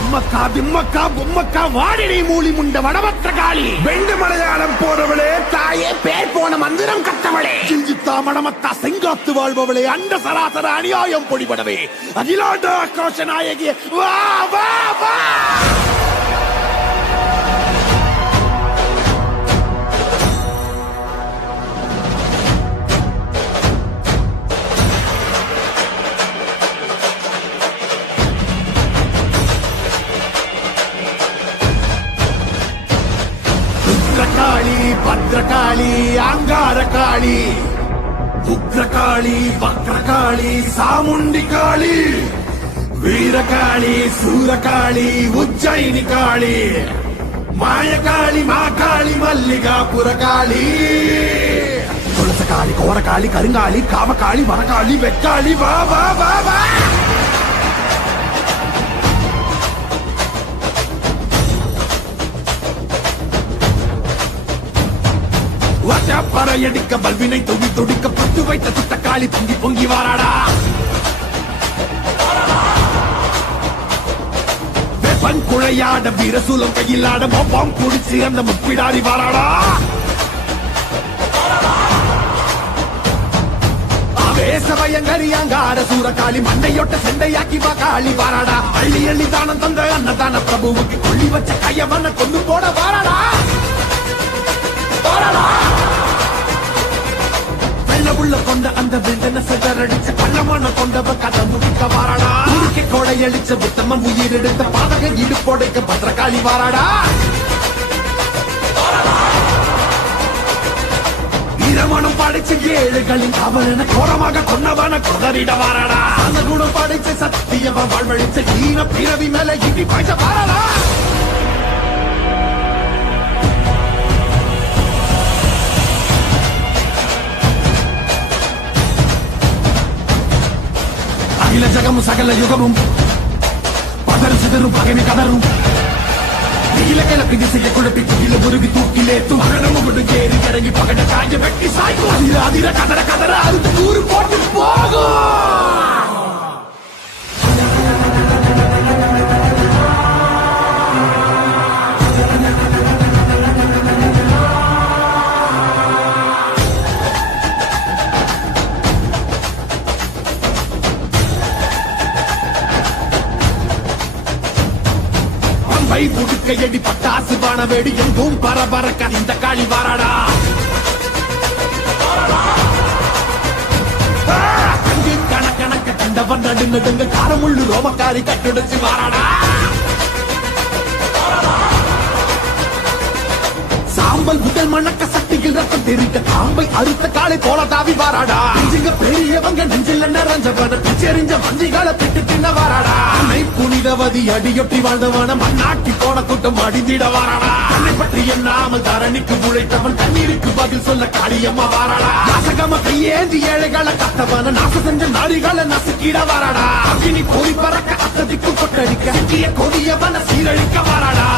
அம்மக்கா திம்மக்கா பொம்மக்கா வாடினை மூலி முண்ட வடபத்திர காளி வெண்டு மலையாளம் போறவளே தாயே பேர் போன மந்திரம் கட்டவளே சிஞ்சித்தா மடமத்தா செங்காத்து வாழ்பவளே அண்ட சராசர அநியாயம் பொடிபடவே அகிலாண்ட ஆக்ரோஷ நாயகி வா வா வா காளி பத்ரகாளி அங்காரகாளி உக்ரகாளி வக்ரகாளி சாமுண்டி காளி வீரகாளி சூரகாளி உஜ்ஜயினி காளி மாயகாளி மாகாளி மல்லிகாபுர காளி துளசகாளி கோரகாளி கருங்காளி காவகாளி வனகாளி வெக்காளி வா வா வா வா பறையடிக்க பல்வினை தொகி தொடிக்க பத்து வைத்த சுத்த காளி பொங்கி பொங்கி வாராடா வெப்பன் குழையாட வீரசூலம் கையிலாட மொப்பம் குடிச்சு அந்த முப்பிடாரி வாராடா ஆவேசவயங்கரியாங்கார சூரகாளி மண்டையொட்ட செண்டையாக்கி வா காளி வாராடா அள்ளி அள்ளி தானம் தந்த அன்னதான பிரபுவுக்கு கொள்ளி வச்ச கையவன கொண்டு போட வாராடா வாராடா உள்ள கொண்ட அந்த விந்தன சிதறடிச்ச பள்ளமான கொண்டவ கதை முடிக்க வாராடா உருக்கி கொடையடிச்ச புத்தமன் உயிர் எடுத்த பாதக இடுப்போடைக்க பத்திரகாளி வாராடா வீரமனம் படைச்ச ஏழுகளின் அவன கோரமாக கொண்டவன கொதறிட வாராடா அந்த குணம் படைச்ச சத்தியவ வாழ்வழிச்ச ஈன பிறவி மேல இடி பாய்ச்ச வாராடா அகில ஜகமும் சகல யுகமும் பதறு சிதறும் பகைமை கதரும் நீல கிளப்பி திசையை குழப்பி துகில உருவி தூக்கிலே துகனமும் ஏறி இறங்கி பகட காய வெட்டி சாய்க்கும் அதிர அதிர கதற கதற அறுத்து கூறு போட்டு போகும் புடுக்கையடி பட்டாசு பான வேடி எங்கும் பரபரக்க இந்த காளி வாராடா கணக்கணக்க கண்டவன் நடு நடுங்க காரமுள்ளு ரோமக்காரி கட்டுடைச்சு வாராடா சாம்பல் முதல் மணக்க சட்டிகள் ரத்தம் தெரிக்க காம்பை அறுத்த காலை போல தாவி வாராடா நெஞ்சுங்க பெரியவங்க நெஞ்சில் நிறைஞ்சவன பிச்செறிஞ்ச வந்திகளை பிட்டு தின்ன வாராடா அன்னை புனிதவதி அடியொட்டி வாழ்ந்தவன மண்ணாட்டி போன கூட்டம் அடிந்திட வாராடா தன்னை பற்றி எண்ணாமல் தரணிக்கு உழைத்தவன் தண்ணீருக்கு பதில் சொல்ல காளியம்மா வாராடா நாசகம கையேந்தி ஏழைகளை கத்தவன நாச செஞ்ச நாடிகளை நசுக்கிட வாராடா அக்னி போய் பறக்க அத்ததிக்கு கொட்டடிக்க சிக்கிய கொடியவன சீரழிக்க வாராடா